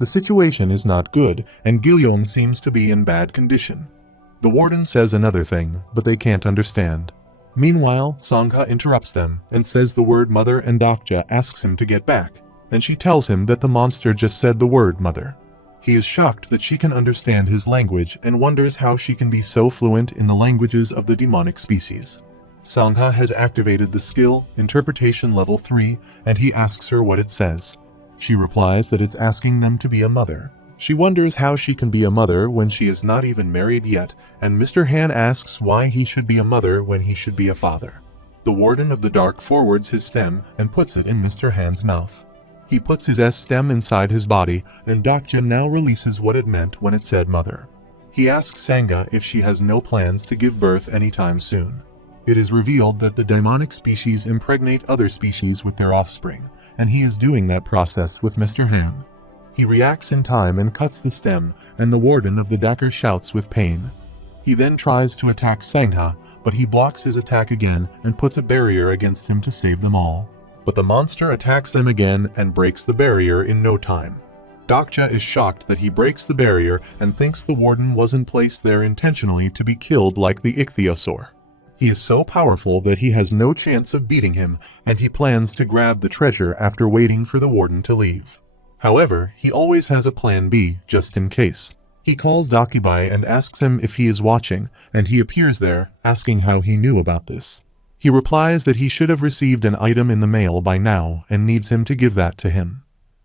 The situation is not good, and Guillaume seems to be in bad condition. The warden says another thing, but they can't understand. Meanwhile, Sangha interrupts them and says the word mother, and Dokja asks him to get back, and she tells him that the monster just said the word mother. He is shocked that she can understand his language and wonders how she can be so fluent in the languages of the demonic species. Sangha has activated the skill, Interpretation Level 3, and he asks her what it says. She replies that it's asking them to be a mother. She wonders how she can be a mother when she is not even married yet, and Mr. Han asks why he should be a mother when he should be a father. The Warden of the Dark forwards his stem and puts it in Mr. Han's mouth. He puts his S-stem inside his body, and Dokja now releases what it meant when it said mother. He asks Sangha if she has no plans to give birth anytime soon. It is revealed that the demonic species impregnate other species with their offspring, and he is doing that process with Mr. Han. He reacts in time and cuts the stem, and the Warden of the Dagger shouts with pain. He then tries to attack Sangha, but he blocks his attack again and puts a barrier against him to save them all. But the monster attacks them again and breaks the barrier in no time. Dokja is shocked that he breaks the barrier and thinks the Warden wasn't placed there intentionally to be killed like the ichthyosaur. He is so powerful that he has no chance of beating him, and he plans to grab the treasure after waiting for the Warden to leave. However, he always has a plan B, just in case. He calls Dakibai and asks him if he is watching, and he appears there, asking how he knew about this. He replies that he should have received an item in the mail by now and needs him to give that to him.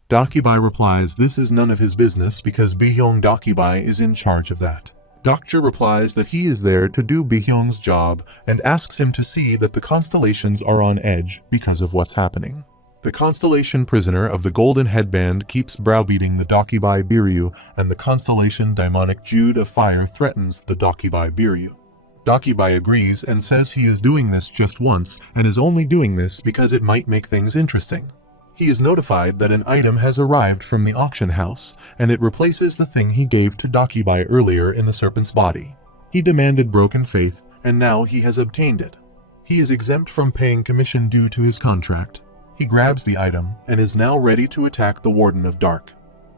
Dakibai replies this is none of his business because Bihyong Dakibai is in charge of that. Dokja replies that he is there to do Bihyong's job and asks him to see that the constellations are on edge because of what's happening. The constellation prisoner of the golden headband keeps browbeating the Dakibai Biryu, and the constellation demonic Jude of Fire threatens the Dakibai Biryu. Dakibai agrees and says he is doing this just once and is only doing this because it might make things interesting. He is notified that an item has arrived from the auction house, and it replaces the thing he gave to Dakibai earlier in the serpent's body. He demanded broken faith, and now he has obtained it. He is exempt from paying commission due to his contract. He grabs the item and is now ready to attack the Warden of Dark.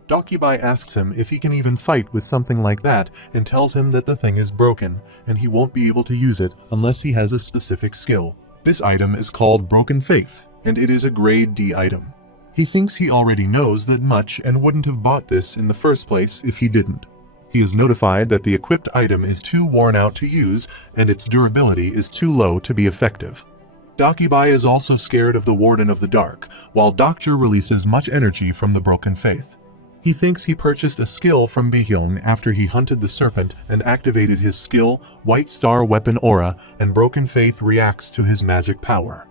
Dakibai asks him if he can even fight with something like that and tells him that the thing is broken and he won't be able to use it unless he has a specific skill. This item is called Broken Faith, and it is a grade D item. He thinks he already knows that much and wouldn't have bought this in the first place if he didn't. He is notified that the equipped item is too worn out to use and its durability is too low to be effective. Dakibai is also scared of the Warden of the Dark, while Dokja releases much energy from the Broken Faith. He thinks he purchased a skill from Bihyong after he hunted the serpent and activated his skill, White Star Weapon Aura, and Broken Faith reacts to his magic power.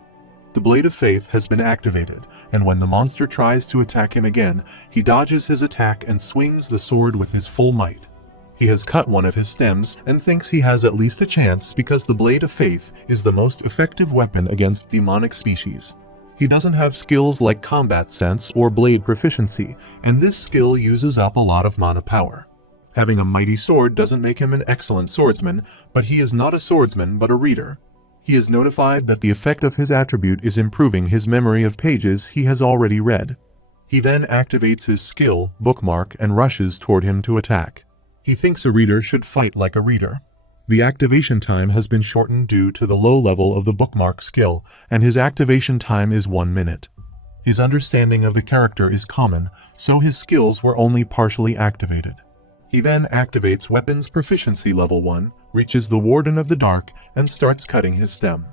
The Blade of Faith has been activated, and when the monster tries to attack him again, he dodges his attack and swings the sword with his full might. He has cut one of his stems and thinks he has at least a chance because the Blade of Faith is the most effective weapon against demonic species. He doesn't have skills like combat sense or blade proficiency, and this skill uses up a lot of mana power. Having a mighty sword doesn't make him an excellent swordsman, but he is not a swordsman but a reader. He is notified that the effect of his attribute is improving his memory of pages he has already read. He then activates his skill, Bookmark, and rushes toward him to attack. He thinks a reader should fight like a reader. The activation time has been shortened due to the low level of the Bookmark skill, and his activation time is 1 minute. His understanding of the character is common, so his skills were only partially activated. He then activates Weapons Proficiency Level 1, reaches the Warden of the Dark, and starts cutting his stem.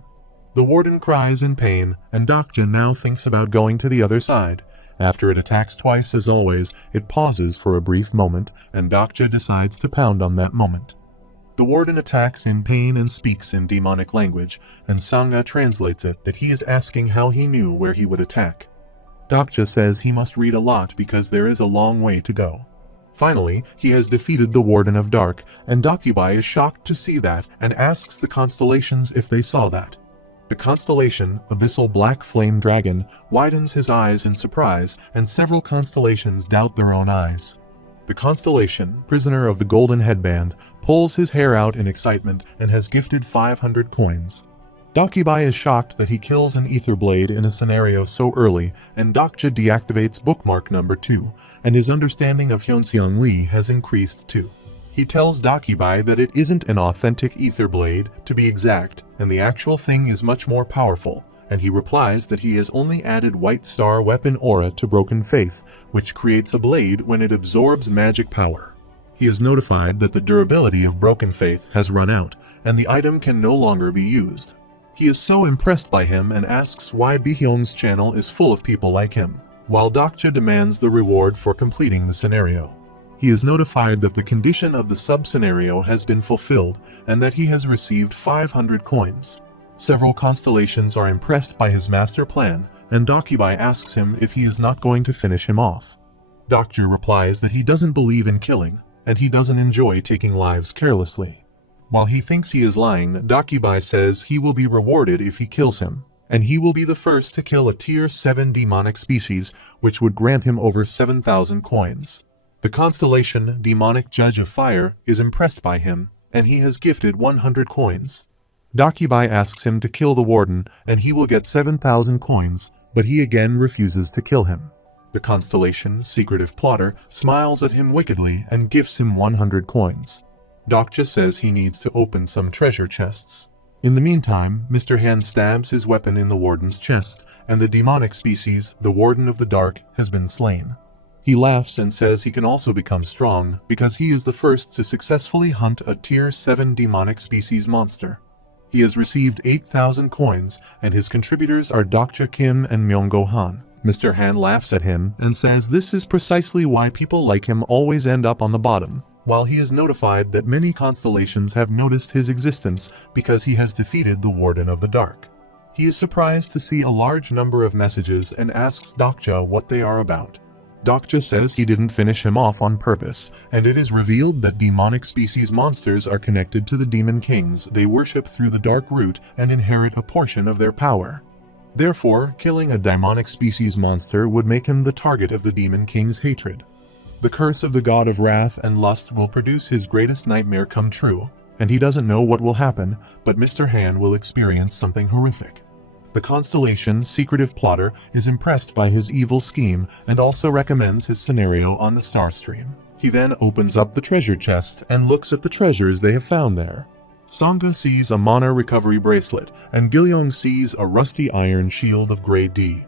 The Warden cries in pain, and Dokja now thinks about going to the other side. After it attacks twice as always, it pauses for a brief moment, and Dokja decides to pound on that moment. The Warden attacks in pain and speaks in demonic language, and Sangha translates it that he is asking how he knew where he would attack. Dokja says he must read a lot because there is a long way to go. Finally, he has defeated the Warden of Dark, and Dakibai is shocked to see that and asks the constellations if they saw that. The constellation, Abyssal Black Flame Dragon, widens his eyes in surprise, and several constellations doubt their own eyes. The constellation, Prisoner of the Golden Headband, pulls his hair out in excitement and has gifted 500 coins. Dakibai is shocked that he kills an ether blade in a scenario so early, and Dokja deactivates bookmark number 2, and his understanding of Hyunseong Lee has increased too. He tells Dakibai that it isn't an authentic ether blade, to be exact, and the actual thing is much more powerful, and he replies that he has only added White Star weapon aura to Broken Faith, which creates a blade when it absorbs magic power. He is notified that the durability of Broken Faith has run out, and the item can no longer be used. He is so impressed by him and asks why Bihyung's channel is full of people like him, while Dokja demands the reward for completing the scenario. He is notified that the condition of the sub-scenario has been fulfilled and that he has received 500 coins. Several constellations are impressed by his master plan, and Dakibai asks him if he is not going to finish him off. Dokja replies that he doesn't believe in killing, and he doesn't enjoy taking lives carelessly. While he thinks he is lying, Dakibai says he will be rewarded if he kills him, and he will be the first to kill a tier 7 demonic species, which would grant him over 7,000 coins. The constellation, Demonic Judge of Fire, is impressed by him, and he has gifted 100 coins. Dakibai asks him to kill the warden, and he will get 7,000 coins, but he again refuses to kill him. The constellation, Secretive Plotter, smiles at him wickedly and gifts him 100 coins. Dokja says he needs to open some treasure chests. In the meantime, Mr. Han stabs his weapon in the warden's chest, and the demonic species, the Warden of the Dark, has been slain. He laughs and says he can also become strong because he is the first to successfully hunt a tier 7 demonic species monster. He has received 8,000 coins, and his contributors are Dokja Kim and Myunggo Han. Mr. Han laughs at him and says this is precisely why people like him always end up on the bottom, while he is notified that many constellations have noticed his existence because he has defeated the Warden of the Dark. He is surprised to see a large number of messages and asks Dokja what they are about. Dokja says he didn't finish him off on purpose, and it is revealed that demonic species monsters are connected to the demon kings they worship through the dark root and inherit a portion of their power. Therefore, killing a demonic species monster would make him the target of the demon king's hatred. The curse of the god of wrath and lust will produce his greatest nightmare come true, and he doesn't know what will happen, but Mr. Han will experience something horrific. The constellation, Secretive Plotter, is impressed by his evil scheme and also recommends his scenario on the star stream. He then opens up the treasure chest and looks at the treasures they have found there. Sangha sees a mana recovery bracelet, and Gilyong sees a rusty iron shield of grade D.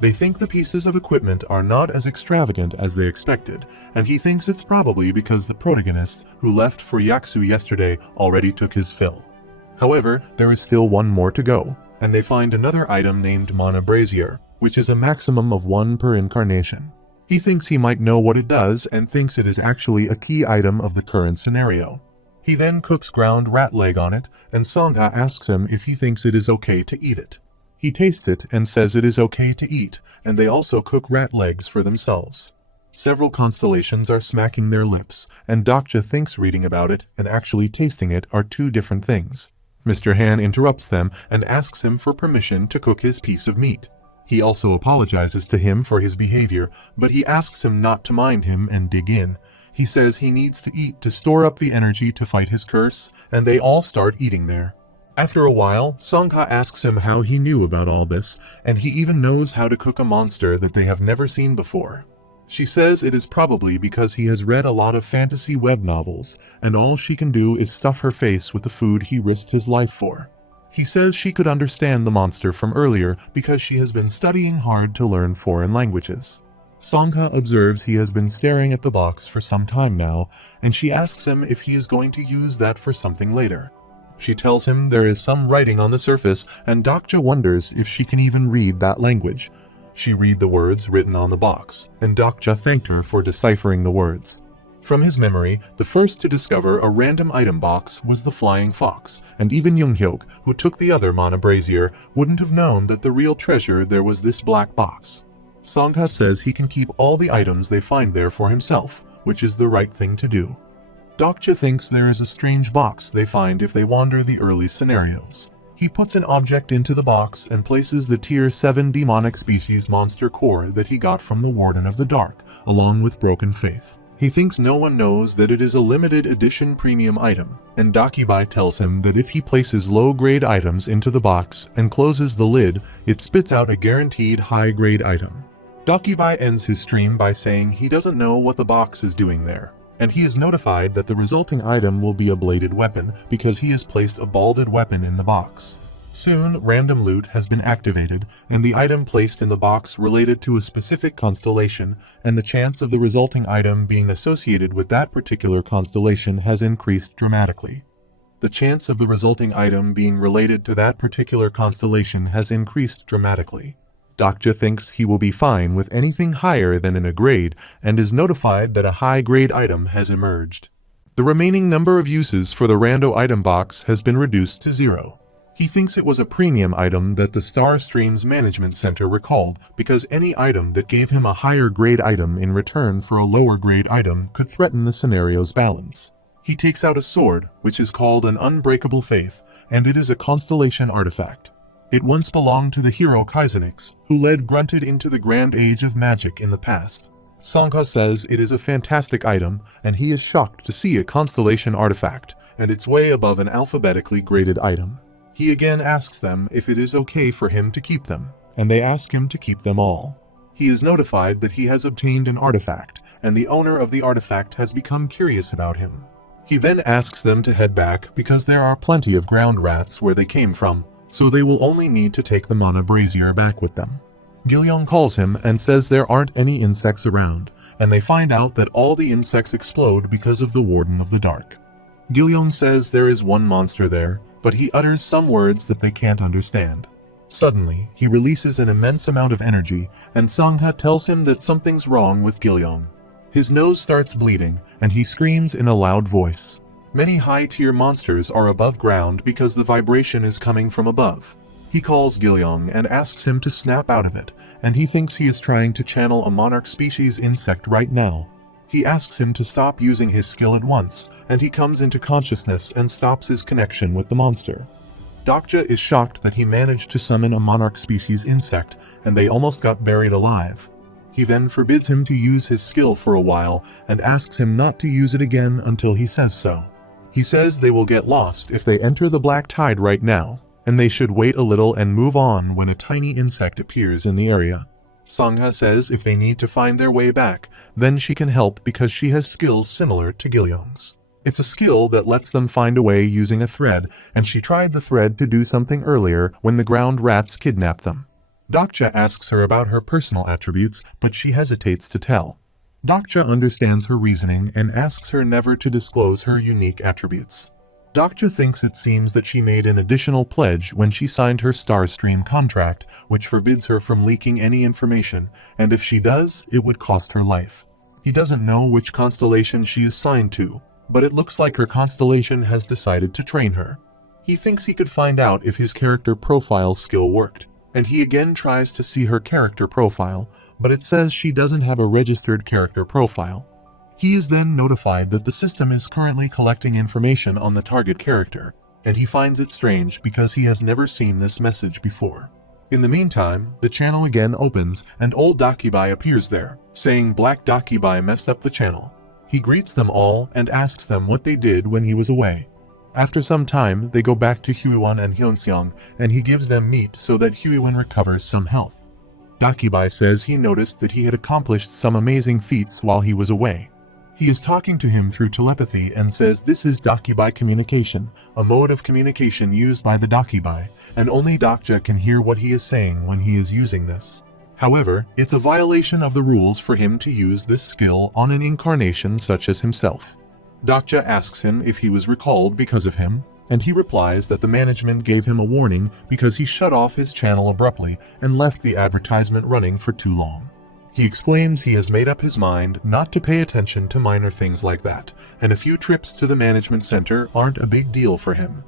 They think the pieces of equipment are not as extravagant as they expected, and he thinks it's probably because the protagonist who left for Yaksu yesterday already took his fill. However, there is still one more to go, and they find another item named Mana Brazier, which is a maximum of 1 per incarnation. He thinks he might know what it does and thinks it is actually a key item of the current scenario. He then cooks ground rat leg on it, and Sangha asks him if he thinks it is okay to eat it. He tastes it and says it is okay to eat, and they also cook rat legs for themselves. Several constellations are smacking their lips, and Dokja thinks reading about it and actually tasting it are two different things. Mr. Han interrupts them and asks him for permission to cook his piece of meat. He also apologizes to him for his behavior, but he asks him not to mind him and dig in. He says he needs to eat to store up the energy to fight his curse, and they all start eating there. After a while, Sangha asks him how he knew about all this, and he even knows how to cook a monster that they have never seen before. She says it is probably because he has read a lot of fantasy web novels, and all she can do is stuff her face with the food he risked his life for. He says she could understand the monster from earlier because she has been studying hard to learn foreign languages. Sangha observes he has been staring at the box for some time now, and she asks him if he is going to use that for something later. She tells him there is some writing on the surface, and Dokja wonders if she can even read that language. She read the words written on the box, and Dokja thanked her for deciphering the words. From his memory, the first to discover a random item box was the Flying Fox, and even Junghyuk, who took the other Mana Brazier, wouldn't have known that the real treasure there was this black box. Sangha says he can keep all the items they find there for himself, which is the right thing to do. Dokja thinks there is a strange box they find if they wander the early scenarios. He puts an object into the box and places the tier 7 demonic species monster core that he got from the Warden of the Dark, along with Broken Faith. He thinks no one knows that it is a limited edition premium item, and Dakibai tells him that if he places low-grade items into the box and closes the lid, it spits out a guaranteed high-grade item. Dakibai ends his stream by saying he doesn't know what the box is doing there, and he is notified that the resulting item will be a bladed weapon because he has placed a balded weapon in the box. Soon, random loot has been activated, and the item placed in the box related to a specific constellation, and the chance of the resulting item being associated with that particular constellation has increased dramatically. The chance of the resulting item being related to that particular constellation has increased dramatically. Dokja thinks he will be fine with anything higher than a grade, and is notified that a high-grade item has emerged. The remaining number of uses for the rando item box has been reduced to 0. He thinks it was a premium item that the Star Stream's management center recalled because any item that gave him a higher grade item in return for a lower grade item could threaten the scenario's balance. He takes out a sword, which is called an Unbreakable Faith, and it is a Constellation artifact. It once belonged to the hero Kaizenix, who led Grunted into the Grand Age of Magic in the past. Sangha says it is a fantastic item, and he is shocked to see a Constellation artifact, and it's way above an alphabetically graded item. He again asks them if it is okay for him to keep them, and they ask him to keep them all. He is notified that he has obtained an artifact, and the owner of the artifact has become curious about him. He then asks them to head back because there are plenty of ground rats where they came from, so they will only need to take the mana brazier back with them. Gilyong calls him and says there aren't any insects around, and they find out that all the insects explode because of the Warden of the Dark. Gilyong says there is one monster there, but he utters some words that they can't understand. Suddenly, he releases an immense amount of energy, and Sangha tells him that something's wrong with Gilyong. His nose starts bleeding, and he screams in a loud voice. Many high-tier monsters are above ground because the vibration is coming from above. He calls Gilyong and asks him to snap out of it, and he thinks he is trying to channel a monarch species insect right now. He asks him to stop using his skill at once, and he comes into consciousness and stops his connection with the monster. Dokja is shocked that he managed to summon a monarch species insect, and they almost got buried alive. He then forbids him to use his skill for a while, and asks him not to use it again until he says so. He says they will get lost if they enter the black tide right now, and they should wait a little and move on when a tiny insect appears in the area. Sangha says if they need to find their way back, then she can help because she has skills similar to Gilyong's. It's a skill that lets them find a way using a thread, and she tried the thread to do something earlier when the ground rats kidnapped them. Dokja asks her about her personal attributes, but she hesitates to tell. Dokja understands her reasoning and asks her never to disclose her unique attributes. Dokja thinks it seems that she made an additional pledge when she signed her Starstream contract, which forbids her from leaking any information, and if she does, it would cost her life. He doesn't know which constellation she is signed to, but it looks like her constellation has decided to train her. He thinks he could find out if his character profile skill worked, and he again tries to see her character profile, but it says she doesn't have a registered character profile. He is then notified that the system is currently collecting information on the target character, and he finds it strange because he has never seen this message before. In the meantime, the channel again opens and old Dakibai appears there, saying Black Dakibai messed up the channel. He greets them all and asks them what they did when he was away. After some time, they go back to Huiwan and Hyunseong, and he gives them meat so that Huiwan recovers some health. Dakibai says he noticed that he had accomplished some amazing feats while he was away. He is talking to him through telepathy and says this is Dakibai communication, a mode of communication used by the Dakibai, and only Dokja can hear what he is saying when he is using this. However, it's a violation of the rules for him to use this skill on an incarnation such as himself. Dokja asks him if he was recalled because of him, and he replies that the management gave him a warning because he shut off his channel abruptly and left the advertisement running for too long. He exclaims he has made up his mind not to pay attention to minor things like that, and a few trips to the management center aren't a big deal for him.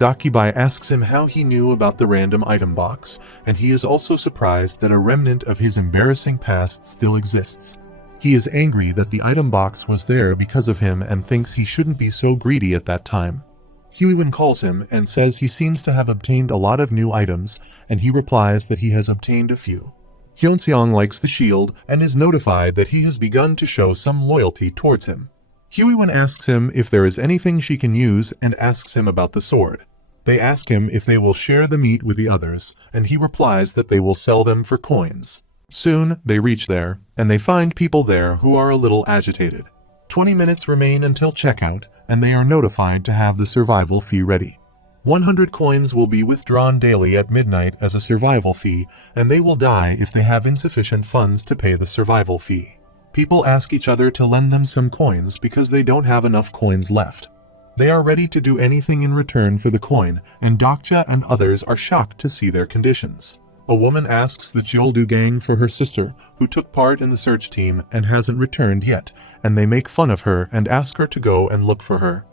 Dakibai asks him how he knew about the random item box, and he is also surprised that a remnant of his embarrassing past still exists. He is angry that the item box was there because of him and thinks he shouldn't be so greedy at that time. Huiwen calls him and says he seems to have obtained a lot of new items, and he replies that he has obtained a few. Hyunseong likes the shield and is notified that he has begun to show some loyalty towards him. Huiwen asks him if there is anything she can use and asks him about the sword. They ask him if they will share the meat with the others, and he replies that they will sell them for coins. Soon, they reach there, and they find people there who are a little agitated. 20 minutes remain until checkout, and they are notified to have the survival fee ready. 100 coins will be withdrawn daily at midnight as a survival fee, and they will die if they have insufficient funds to pay the survival fee. People ask each other to lend them some coins because they don't have enough coins left. They are ready to do anything in return for the coin, and Dokja and others are shocked to see their conditions. A woman asks the Jeoldu gang for her sister, who took part in the search team and hasn't returned yet, and they make fun of her and ask her to go and look for her.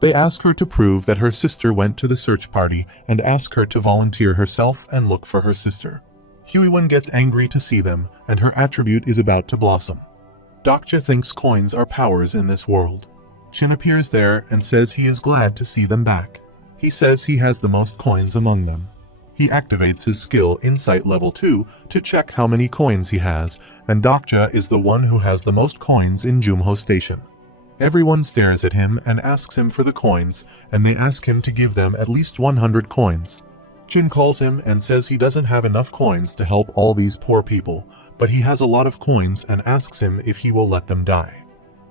They ask her to prove that her sister went to the search party and ask her to volunteer herself and look for her sister. Huiwen gets angry to see them, and her attribute is about to blossom. Dokja thinks coins are powers in this world. Chin appears there and says he is glad to see them back. He says he has the most coins among them. He activates his skill Insight Level 2 to check how many coins he has, and Dokja is the one who has the most coins in Jumho Station. Everyone stares at him and asks him for the coins, and they ask him to give them at least 100 coins. Chin calls him and says he doesn't have enough coins to help all these poor people, but he has a lot of coins and asks him if he will let them die.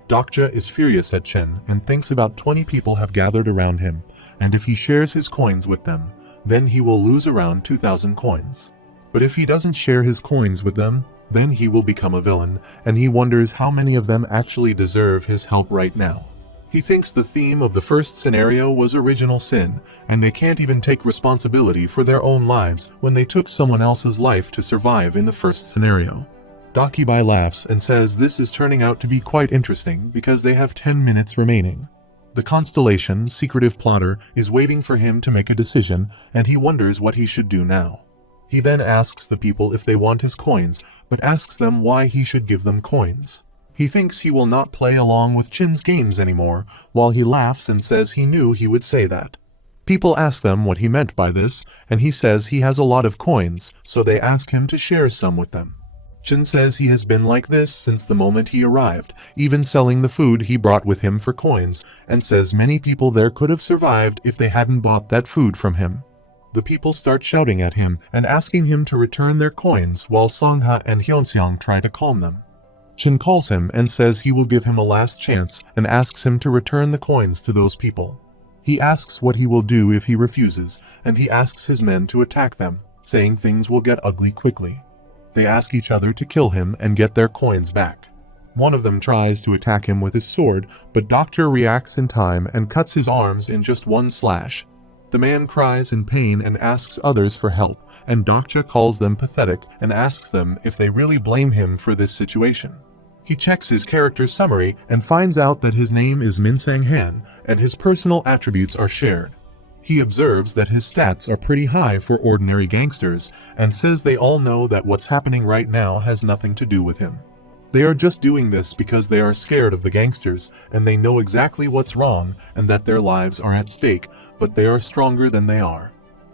Dokja is furious at Chen and thinks about 20 people have gathered around him, and if he shares his coins with them, then he will lose around 2,000 coins. But if he doesn't share his coins with them, then he will become a villain, and he wonders how many of them actually deserve his help right now. He thinks the theme of the first scenario was original sin, and they can't even take responsibility for their own lives when they took someone else's life to survive in the first scenario. Dakibai laughs and says this is turning out to be quite interesting because they have 10 minutes remaining. The Constellation, secretive plotter, is waiting for him to make a decision, and he wonders what he should do now. He then asks the people if they want his coins, but asks them why he should give them coins. He thinks he will not play along with Chin's games anymore, while he laughs and says he knew he would say that. People ask them what he meant by this, and he says he has a lot of coins, so they ask him to share some with them. Chin says he has been like this since the moment he arrived, even selling the food he brought with him for coins, and says many people there could have survived if they hadn't bought that food from him. The people start shouting at him and asking him to return their coins while Songha and Hyunseong try to calm them. Chin calls him and says he will give him a last chance and asks him to return the coins to those people. He asks what he will do if he refuses, and he asks his men to attack them, saying things will get ugly quickly. They ask each other to kill him and get their coins back. One of them tries to attack him with his sword, but Doctor reacts in time and cuts his arms in just one slash. The man cries in pain and asks others for help, and Doctor calls them pathetic and asks them if they really blame him for this situation. He checks his character's summary and finds out that his name is Min Sang-han and his personal attributes are shared. He observes that his stats are pretty high for ordinary gangsters and says they all know that what's happening right now has nothing to do with him. They are just doing this because they are scared of the gangsters and they know exactly what's wrong and that their lives are at stake, but they are stronger than they are.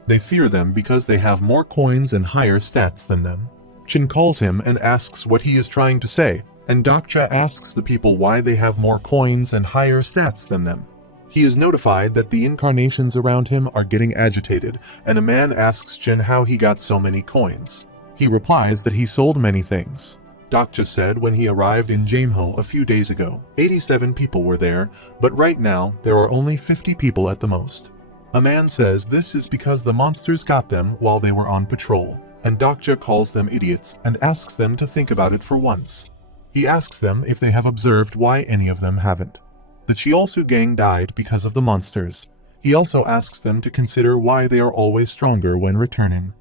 They fear them because they have more coins and higher stats than them. Chin calls him and asks what he is trying to say, and Dokja asks the people why they have more coins and higher stats than them. He is notified that the incarnations around him are getting agitated, and a man asks Chin how he got so many coins. He replies that he sold many things. Dokja said when he arrived in Jameho a few days ago, 87 people were there, but right now there are only 50 people at the most. A man says this is because the monsters got them while they were on patrol, and Dokja calls them idiots and asks them to think about it for once. He asks them if they have observed why any of them haven't. The Chiolsu gang died because of the monsters. He also asks them to consider why they are always stronger when returning.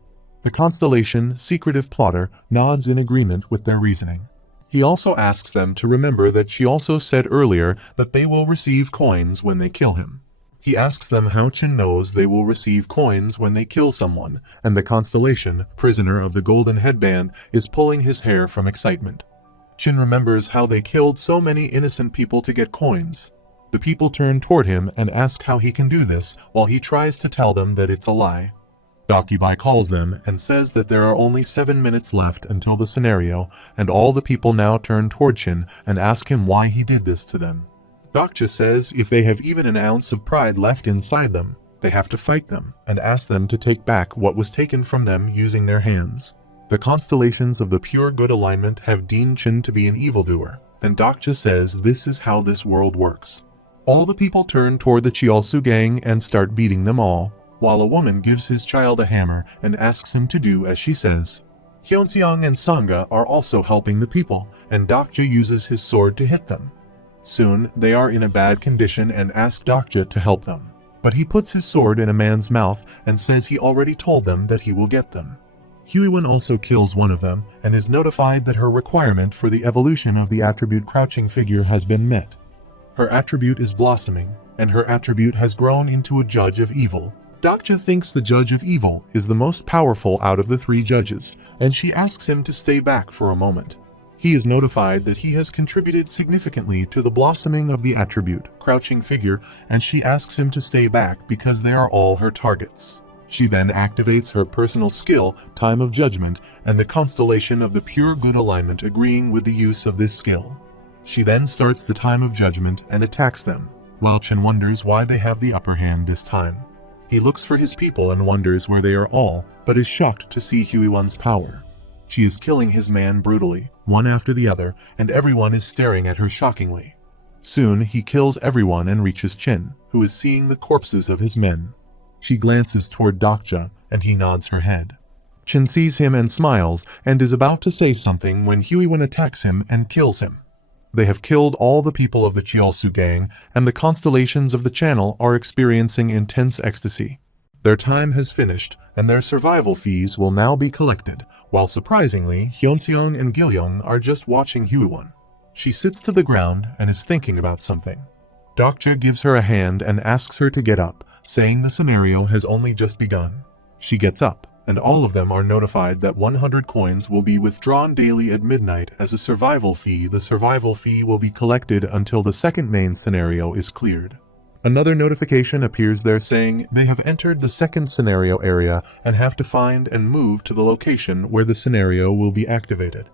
The Constellation, secretive plotter, nods in agreement with their reasoning. He also asks them to remember that she also said earlier that they will receive coins when they kill him. He asks them how Chin knows they will receive coins when they kill someone, and the Constellation, prisoner of the golden headband, is pulling his hair from excitement. Chin remembers how they killed so many innocent people to get coins. The people turn toward him and ask how he can do this while he tries to tell them that it's a lie. Dakibai calls them and says that there are only 7 minutes left until the scenario, and all the people now turn toward Chin and ask him why he did this to them. Dokja says if they have even an ounce of pride left inside them, they have to fight them and ask them to take back what was taken from them using their hands. The constellations of the pure good alignment have deemed Chin to be an evildoer, and Dokja says this is how this world works. All the people turn toward the Chiolsu gang and start beating them all, while a woman gives his child a hammer and asks him to do as she says. Hyunseong and Sangha are also helping the people, and Dokja uses his sword to hit them. Soon, they are in a bad condition and ask Dokja to help them. But he puts his sword in a man's mouth and says he already told them that he will get them. Huiwen also kills one of them and is notified that her requirement for the evolution of the attribute crouching figure has been met. Her attribute is blossoming, and her attribute has grown into a judge of evil. Dokja thinks the judge of evil is the most powerful out of the 3 judges, and she asks him to stay back for a moment. He is notified that he has contributed significantly to the blossoming of the attribute, crouching figure, and she asks him to stay back because they are all her targets. She then activates her personal skill, Time of Judgment, and the constellation of the pure good alignment agreeing with the use of this skill. She then starts the Time of Judgment and attacks them, while Chen wonders why they have the upper hand this time. He looks for his people and wonders where they are all, but is shocked to see Huiwen's power. She is killing his man brutally, one after the other, and everyone is staring at her shockingly. Soon he kills everyone and reaches Chen, who is seeing the corpses of his men. She glances toward Dokja, and he nods her head. Chen sees him and smiles, and is about to say something when Huiwen attacks him and kills him. They have killed all the people of the Chiolsu gang, and the constellations of the channel are experiencing intense ecstasy. Their time has finished, and their survival fees will now be collected, while surprisingly, Hyunseong and Gilyong are just watching Huiwen. She sits to the ground and is thinking about something. Dokja gives her a hand and asks her to get up, saying the scenario has only just begun. She gets up, and all of them are notified that 100 coins will be withdrawn daily at midnight as a survival fee. The survival fee will be collected until the second main scenario is cleared. Another notification appears there saying they have entered the second scenario area and have to find and move to the location where the scenario will be activated.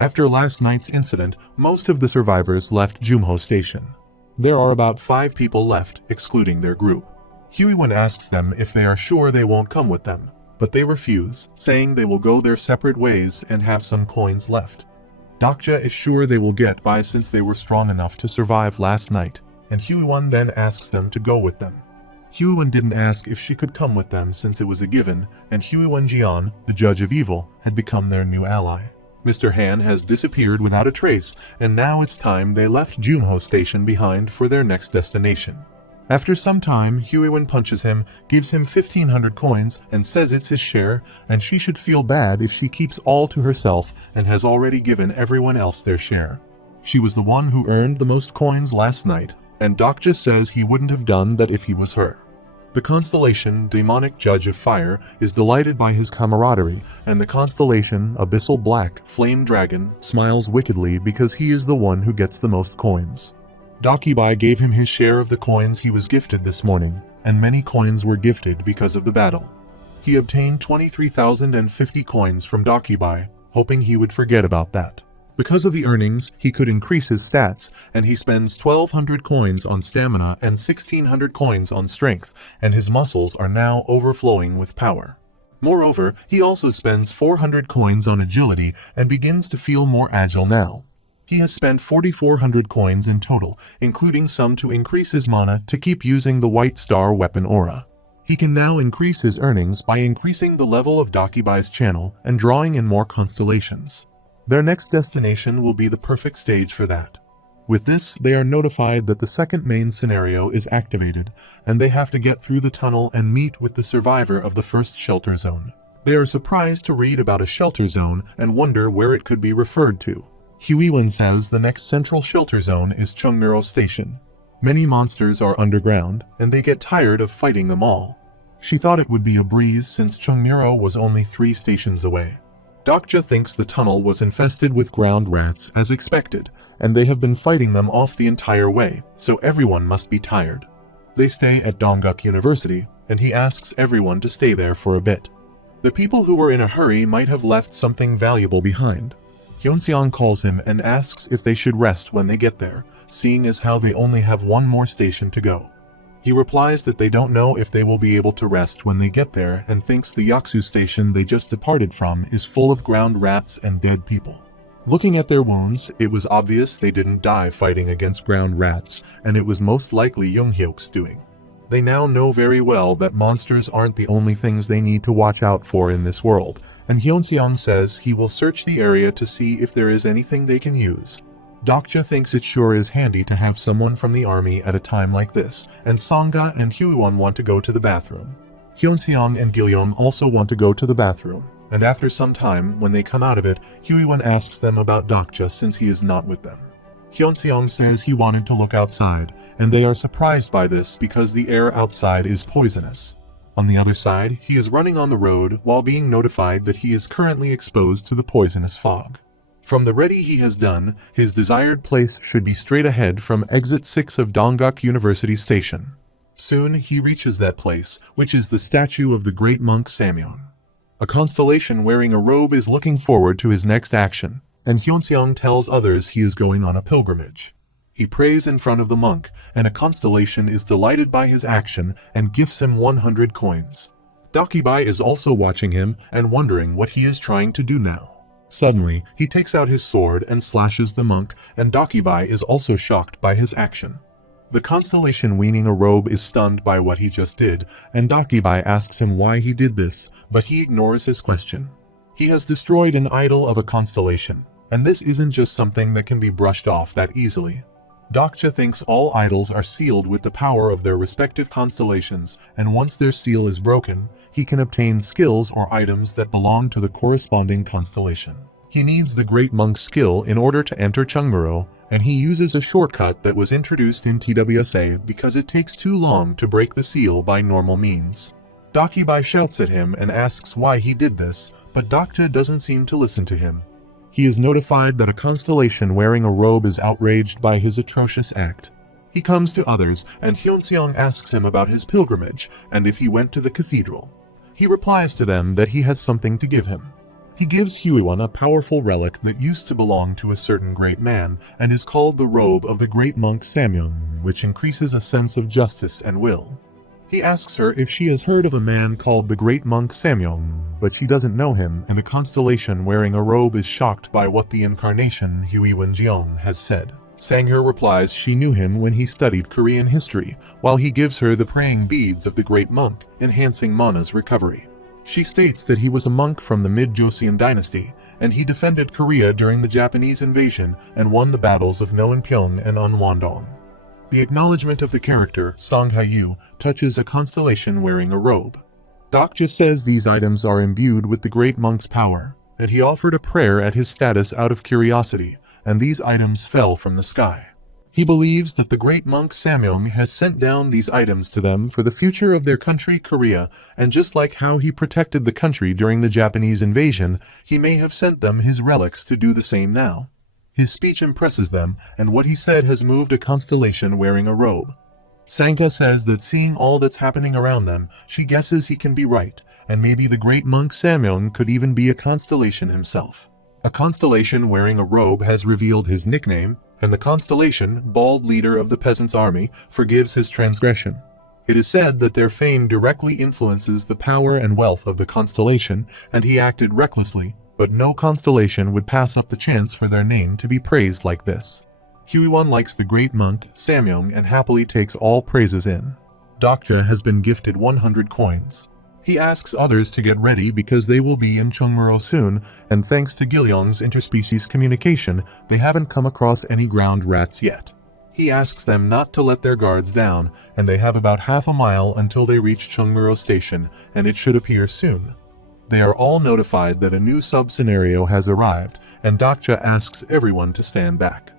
After last night's incident, most of the survivors left Jumho Station. There are about 5 people left, excluding their group. Huiwen asks them if they are sure they won't come with them, but they refuse, saying they will go their separate ways and have some coins left. Dokja is sure they will get by since they were strong enough to survive last night, and Huiwen then asks them to go with them. Huiwen didn't ask if she could come with them since it was a given, and Huiwen Jian, the judge of evil, had become their new ally. Mr. Han has disappeared without a trace, and now it's time they left Jumho Station behind for their next destination. After some time, Huiwen punches him, gives him 1,500 coins, and says it's his share, and she should feel bad if she keeps all to herself and has already given everyone else their share. She was the one who earned the most coins last night, and Dokja says he wouldn't have done that if he was her. The constellation, Demonic Judge of Fire, is delighted by his camaraderie, and the constellation, Abyssal Black, Flame Dragon, smiles wickedly because he is the one who gets the most coins. Dakibai gave him his share of the coins he was gifted this morning, and many coins were gifted because of the battle. He obtained 23,050 coins from Dakibai, hoping he would forget about that. Because of the earnings, he could increase his stats, and he spends 1,200 coins on stamina and 1,600 coins on strength, and his muscles are now overflowing with power. Moreover, he also spends 400 coins on agility and begins to feel more agile now. He has spent 4,400 coins in total, including some to increase his mana to keep using the White Star weapon aura. He can now increase his earnings by increasing the level of Dakibai's channel and drawing in more constellations. Their next destination will be the perfect stage for that. With this, they are notified that the second main scenario is activated, and they have to get through the tunnel and meet with the survivor of the first shelter zone. They are surprised to read about a shelter zone and wonder where it could be referred to. Huiwen says the next central shelter zone is Chungnuro Station. Many monsters are underground, and they get tired of fighting them all. She thought it would be a breeze since Chungnuro was only 3 stations away. Dokja thinks the tunnel was infested with ground rats as expected, and they have been fighting them off the entire way, so everyone must be tired. They stay at Dongguk University, and he asks everyone to stay there for a bit. The people who were in a hurry might have left something valuable behind. Hyunseong calls him and asks if they should rest when they get there, seeing as how they only have one more station to go. He replies that they don't know if they will be able to rest when they get there and thinks the Yaksu station they just departed from is full of ground rats and dead people. Looking at their wounds, it was obvious they didn't die fighting against ground rats, and it was most likely Junghyuk's doing. They now know very well that monsters aren't the only things they need to watch out for in this world, and Hyunseong says he will search the area to see if there is anything they can use. Dokja thinks it sure is handy to have someone from the army at a time like this, and Sangha and Huiwon want to go to the bathroom. Hyunseong and Gilyong also want to go to the bathroom, and after some time, when they come out of it, Huiwon asks them about Dokja since he is not with them. Hyunseong says he wanted to look outside, and they are surprised by this because the air outside is poisonous. On the other side, he is running on the road while being notified that he is currently exposed to the poisonous fog. From the ready he has done, his desired place should be straight ahead from exit 6 of Dongguk University Station. Soon he reaches that place, which is the statue of the great monk Samyeon. A constellation wearing a robe is looking forward to his next action, and Hyunseong tells others he is going on a pilgrimage. He prays in front of the monk, and a constellation is delighted by his action and gifts him 100 coins. Dakibai is also watching him and wondering what he is trying to do now. Suddenly, he takes out his sword and slashes the monk, and Dakibai is also shocked by his action. The constellation wearing a robe is stunned by what he just did, and Dakibai asks him why he did this, but he ignores his question. He has destroyed an idol of a constellation, and this isn't just something that can be brushed off that easily. Dokja thinks all idols are sealed with the power of their respective constellations, and once their seal is broken, he can obtain skills or items that belong to the corresponding constellation. He needs the Great Monk's skill in order to enter Chungmuro, and he uses a shortcut that was introduced in TWSA because it takes too long to break the seal by normal means. Dakibai shouts at him and asks why he did this, but Dokja doesn't seem to listen to him. He is notified that a constellation wearing a robe is outraged by his atrocious act. He comes to others, and Hyunseong asks him about his pilgrimage and if he went to the cathedral. He replies to them that he has something to give him. He gives Huiwon a powerful relic that used to belong to a certain great man and is called the robe of the great monk Samyeon, which increases a sense of justice and will. He asks her if she has heard of a man called the great monk Samyeon, but she doesn't know him, and the constellation wearing a robe is shocked by what the incarnation Huiwon Jeong has said. Sangher replies she knew him when he studied Korean history, while he gives her the praying beads of the great monk, enhancing Mana's recovery. She states that he was a monk from the mid-Joseon dynasty, and he defended Korea during the Japanese invasion and won the battles of Noonpyeong and Unwandong. The acknowledgement of the character, Songhayu, touches a constellation wearing a robe. Dokja says these items are imbued with the great monk's power, and he offered a prayer at his status out of curiosity, and these items fell from the sky. He believes that the great monk Samyeong has sent down these items to them for the future of their country, Korea, and just like how he protected the country during the Japanese invasion, he may have sent them his relics to do the same now. His speech impresses them, and what he said has moved a constellation wearing a robe. Sanka says that seeing all that's happening around them, she guesses he can be right, and maybe the great monk Samyeon could even be a constellation himself. A constellation wearing a robe has revealed his nickname, and the constellation, bald leader of the peasants' army, forgives his transgression. It is said that their fame directly influences the power and wealth of the constellation, and he acted recklessly, but no constellation would pass up the chance for their name to be praised like this. Huiwon likes the great monk, Samyeong, and happily takes all praises in. Dokja has been gifted 100 coins. He asks others to get ready because they will be in Chungmuro soon, and thanks to Gilyong's interspecies communication, they haven't come across any ground rats yet. He asks them not to let their guards down, and they have about half a mile until they reach Chungmuro Station, and it should appear soon. They are all notified that a new sub-scenario has arrived, and Dokja asks everyone to stand back.